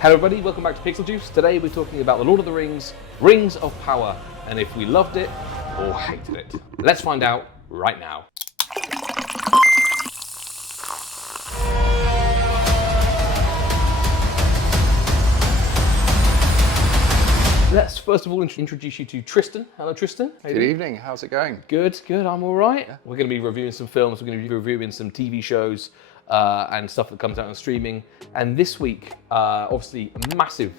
Hello everybody, welcome back to Pixel Juice. Today we're talking about The Lord of the Rings, Rings of Power, and if we loved it or hated it. Let's find out right now. Let's first of all introduce you to Tristan. Hello Tristan. Good evening, how's it going? Good, I'm all right. Yeah. We're going to be reviewing some films, we're going to be reviewing some TV shows and stuff that comes out on streaming. And this week, obviously a massive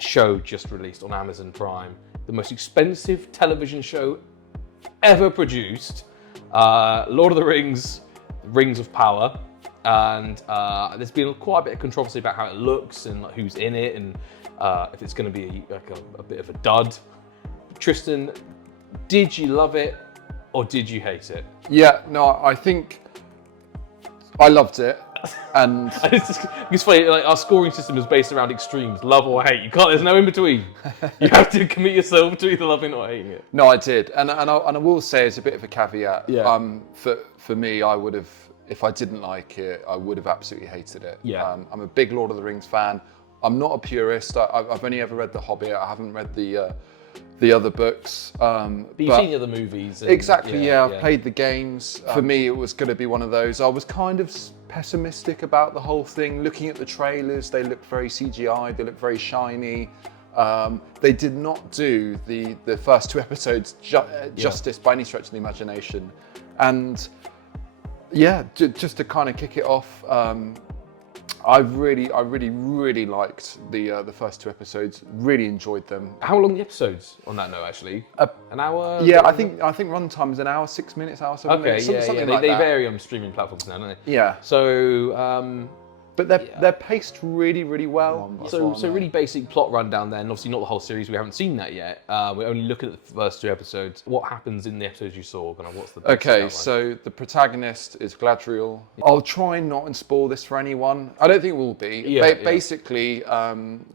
show just released on Amazon Prime. The most expensive television show ever produced. Lord of the Rings, Rings of Power. And there's been quite a bit of controversy about how it looks and like, who's in it and if it's going to be like a bit of a dud. Tristan, did you love it or did you hate it? Yeah, no, I think I loved it, and it's funny. Like our scoring system is based around extremes: love or hate. You can't. There's no in between. You have to commit yourself to either loving or hating it. No, I did, and I will say as a bit of a caveat. Yeah. For me, I would have, if I didn't like it, I would have absolutely hated it. Yeah. I'm a big Lord of the Rings fan. I'm not a purist. I've only ever read The Hobbit. I haven't read the other books. But you've seen the other movies. And, exactly, yeah. I've played the games. For me, it was going to be one of those. I was kind of pessimistic about the whole thing. Looking at the trailers, they looked very CGI. They looked very shiny. They did not do the first two episodes justice by any stretch of the imagination. And yeah, just to kind of kick it off, I really liked the first two episodes. Really enjoyed them. How long are the episodes on that note? Actually, an hour. Yeah, I think runtime is an hour, 6 minutes, hour, 7 Okay, minutes, something like they that. vary on streaming platforms now, don't they? Yeah. So. But they're paced really well. So really basic plot rundown then. Obviously not the whole series. We haven't seen that yet. We're only looking at the first two episodes. What happens in the episodes you saw? Kind of what's the okay? So the protagonist is Galadriel. I'll try not and spoil this for anyone. I don't think it will be. Basically,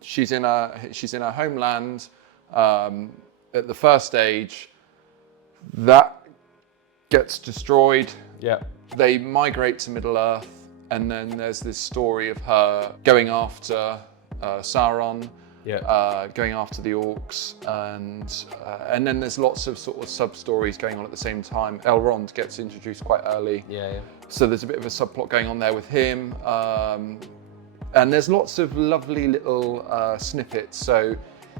she's in her homeland at the first age. That gets destroyed. Yeah. They migrate to Middle Earth. And then there's this story of her going after Sauron, going after the orcs, and then there's lots of sort of sub-stories going on at the same time. Elrond gets introduced quite early. Yeah. So there's a bit of a subplot going on there with him. And there's lots of lovely little snippets. So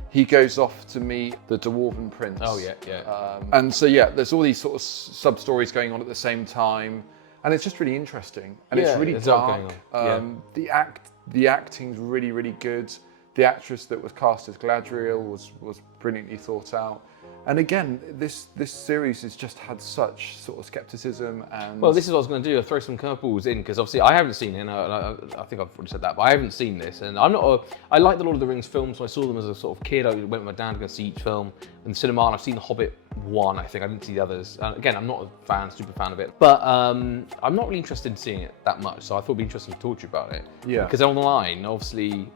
he goes off to meet the Dwarven Prince. Oh, yeah. And so, there's all these sort of sub-stories going on at the same time. And it's just really interesting, and it's really dark. The acting's really good. The actress that was cast as Galadriel was brilliantly thought out. And again, this series has just had such sort of skepticism and. Well, this is what I was going to do. I'll throw some curveballs in because obviously I haven't seen it. And I think I've already said that, but I haven't seen this. And I'm not. I like the Lord of the Rings films, so I saw them as a sort of kid. I went with my dad to go see each film in the cinema, and I've seen The Hobbit 1. I think I didn't see the others. Again, I'm not a super fan of it, but I'm not really interested in seeing it that much. So I thought it'd be interesting to talk to you about it. Yeah. Because online, obviously,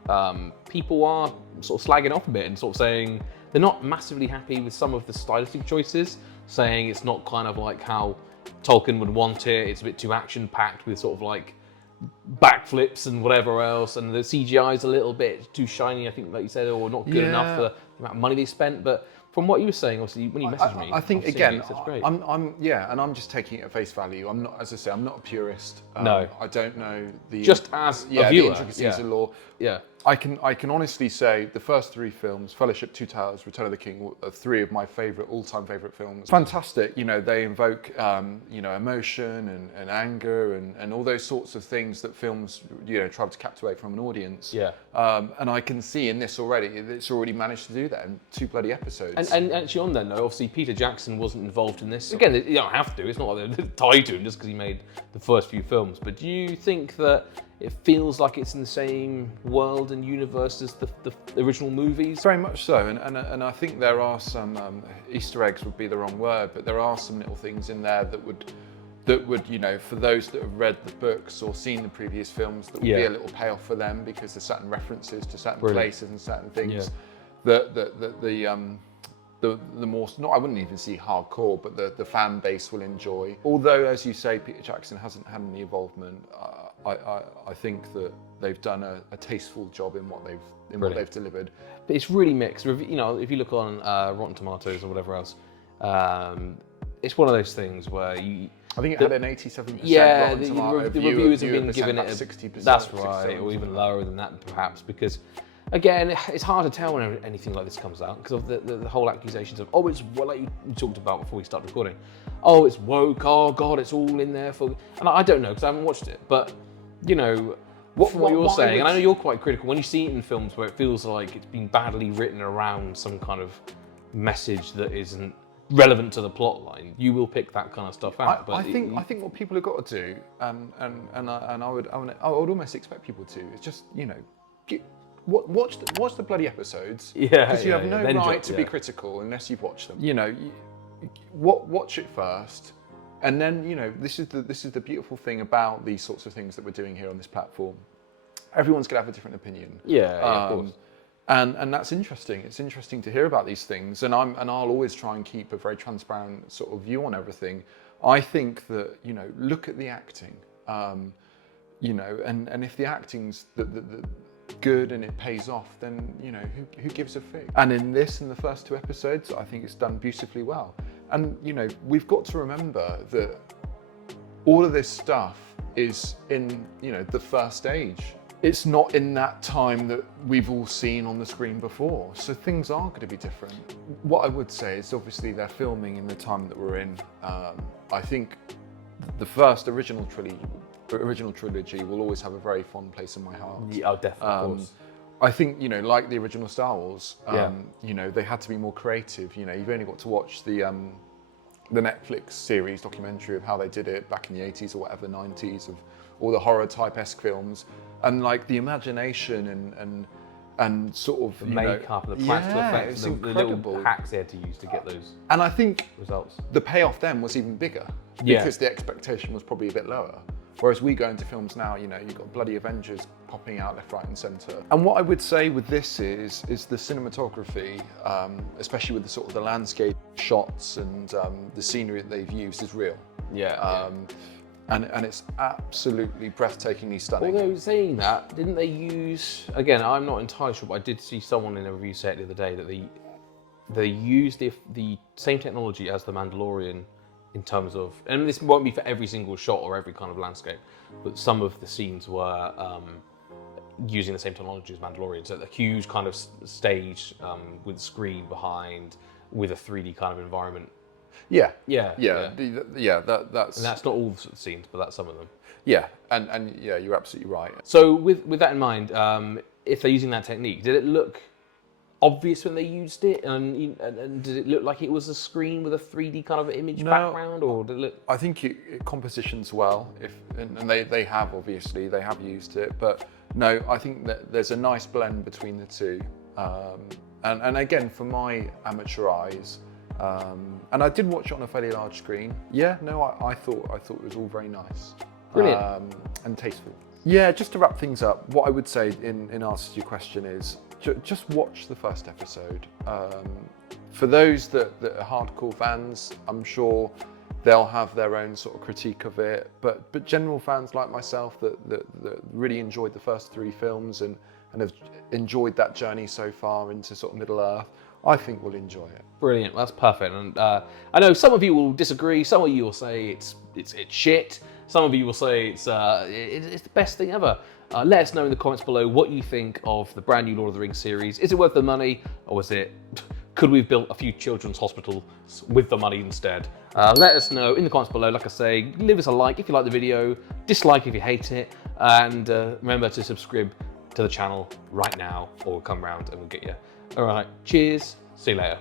people are sort of slagging off a bit and sort of saying they're not massively happy with some of the stylistic choices, saying it's not kind of like how Tolkien would want it. It's a bit too action-packed with sort of like backflips and whatever else, and the CGI is a little bit too shiny, I think, like you said, or not good enough for the amount of money they spent. But from what you were saying, obviously, when you messaged me, I think again, great. I'm just taking it at face value. I'm not, as I say, I'm not a purist. No, I don't know the just as a viewer, the intricacies of law. Yeah. I can honestly say the first three films, Fellowship, Two Towers, Return of the King, are three of my all-time favorite films. Fantastic, they invoke, emotion and anger and all those sorts of things that films, try to captivate from an audience. Yeah. And I can see in this already, it's already managed to do that in 2 bloody episodes. And actually on that note, obviously Peter Jackson wasn't involved in this. Again, you don't have to. It's not like they're tied to him just because he made the first few films. But do you think that it feels like it's in the same world and universe as the original movies? Very much so, and I think there are some Easter eggs would be the wrong word, but there are some little things in there that would, for those that have read the books or seen the previous films, that would be a little payoff for them because there's certain references to certain places and certain things that the more, I wouldn't even see hardcore, but the fan base will enjoy. Although, as you say, Peter Jackson hasn't had any involvement. I think that they've done a tasteful job in what they've Brilliant. delivered. But it's really mixed. You know, if you look on Rotten Tomatoes or whatever else, it's one of those things where I think it had an 87%. yeah, Rotten Tomato the reviewers have been percent, giving about it 60%. That's right, 67%. or even lower than that perhaps, because again, it's hard to tell when anything like this comes out because of the whole accusations of, oh, it's, well, like you talked about before we started recording, oh, it's woke, oh God, it's all in there for, and I don't know because I haven't watched it, but you know, what you're saying, and I know you're quite critical, when you see it in films where it feels like it's been badly written around some kind of message that isn't relevant to the plot line, you will pick that kind of stuff out. I think what people have got to do, and I would almost expect people to, is just, you know, watch the bloody episodes. Yeah, because you have no then right to be yeah. critical unless you've watched them. You know, watch it first, and then, you know, this is the beautiful thing about these sorts of things that we're doing here on this platform. Everyone's gonna have a different opinion. Yeah, of course. And that's interesting. It's interesting to hear about these things, and I'll always try and keep a very transparent sort of view on everything. I think that, you know, look at the acting, you know, and if the acting's the good and it pays off, then, you know, who gives a fig? And in the first 2 episodes, I think it's done beautifully well. And, you know, we've got to remember that all of this stuff is in, you know, the first age. It's not in that time that we've all seen on the screen before. So things are going to be different. What I would say is obviously they're filming in the time that we're in. I think the first original trilogy will always have a very fond place in my heart. Yeah, definitely, of course. I think, you know, like the original Star Wars, Yeah. you know, they had to be more creative. You know, you've only got to watch the Netflix series documentary of how they did it back in the 80s or whatever, 90s, of all the horror type-esque films. And like the imagination and sort of The makeup and the practical effects, it's the incredible. little hacks they had to use to get those And I think results. the payoff then was even bigger Yeah. because the expectation was probably a bit lower. Whereas we go into films now, you know, you've got bloody Avengers popping out left, right, and centre. And what I would say with this is the cinematography, especially with the sort of the landscape shots and the scenery that they've used, is real. Yeah. And it's absolutely breathtakingly stunning. Although saying that, didn't they use, again, I'm not entirely sure, but I did see someone in a review say it the other day that they used the same technology as The Mandalorian in terms of, and this won't be for every single shot or every kind of landscape, but some of the scenes were using the same technology as Mandalorian. So a huge kind of stage with a screen behind, with a 3D kind of environment. Yeah. Yeah. That's And that's not all the scenes, but that's some of them. yeah, and yeah, you're absolutely right. So with that in mind, if they're using that technique, did it look obvious when they used it, and did it look like it was a screen with a 3D kind of image background, or did it look? I think it compositions well, and they have obviously they have used it, but no, I think that there's a nice blend between the two, and again, for my amateur eyes, and I did watch it on a fairly large screen. Yeah, no, I thought it was all very nice, Brilliant, and tasteful. Yeah, just to wrap things up, what I would say in answer to your question is just watch the first episode. For those that are hardcore fans, I'm sure they'll have their own sort of critique of it, but general fans like myself that really enjoyed the first 3 films and have enjoyed that journey so far into sort of Middle Earth, I think will enjoy it. brilliant. That's perfect. And I know some of you will disagree. Some of you will say it's shit. Some of you will say it's the best thing ever. Let us know in the comments below what you think of the brand new Lord of the Rings series. Is it worth the money, or could we have built a few children's hospitals with the money instead? Let us know in the comments below. Like I say, leave us a like if you like the video, dislike if you hate it, and remember to subscribe to the channel right now, or we'll come round and we'll get you. All right, cheers. See you later.